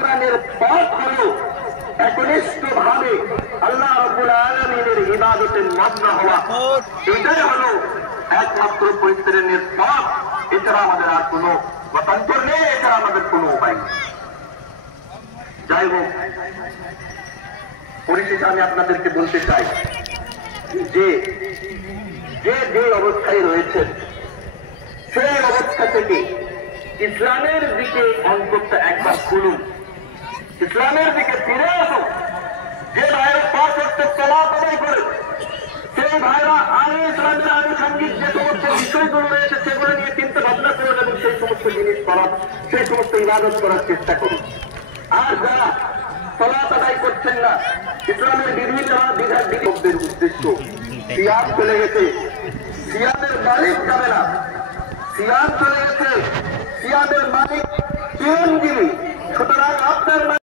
পরিত্রাণের পথ হলো একনিষ্ঠভাবে আল্লাহ রাব্বুল আলামিনের ইবাদতে মগ্ন হওয়া। এটাই হলো একমাত্র পরিত্রাণের পথ। এছাড়া আমাদের আর কোনো মতান্তর নেই, এছাড়া আমাদের কোনো উপায় নেই। যাই হোক, পরিশেষে আমি আপনাদেরকে বলতে চাই যে যে যে অবস্থায় রয়েছেন সেই অবস্থা থেকে ইসলামের দিকে অন্তত একবার খুলুন, ইসলামের দিকে ফিরে আসুন। যে ভাইরা 5 ওয়াক্ত সালাত আদায় করে, সেই ভাইরা আগে ইসলামের আনুষঙ্গিক যে সমস্ত বিষয়গুলো রয়েছে সেগুলো নিয়ে চিন্তা ভাবনা করুন এবং সেই সমস্ত জিনিস করার, সেই সমস্ত ইবাদত করার চেষ্টা করুন। আর যারা সালাত আদায় করছেন না, ইসলামের বিভিন্ন বিধানের উদ্দেশ্য সিয়াম চলে গেছে, সিয়ামের মালিক যাবে না, সিয়াম চলে গেছে, সিয়ামের মালিক চিরঞ্জীবী। সুতরাং আপনার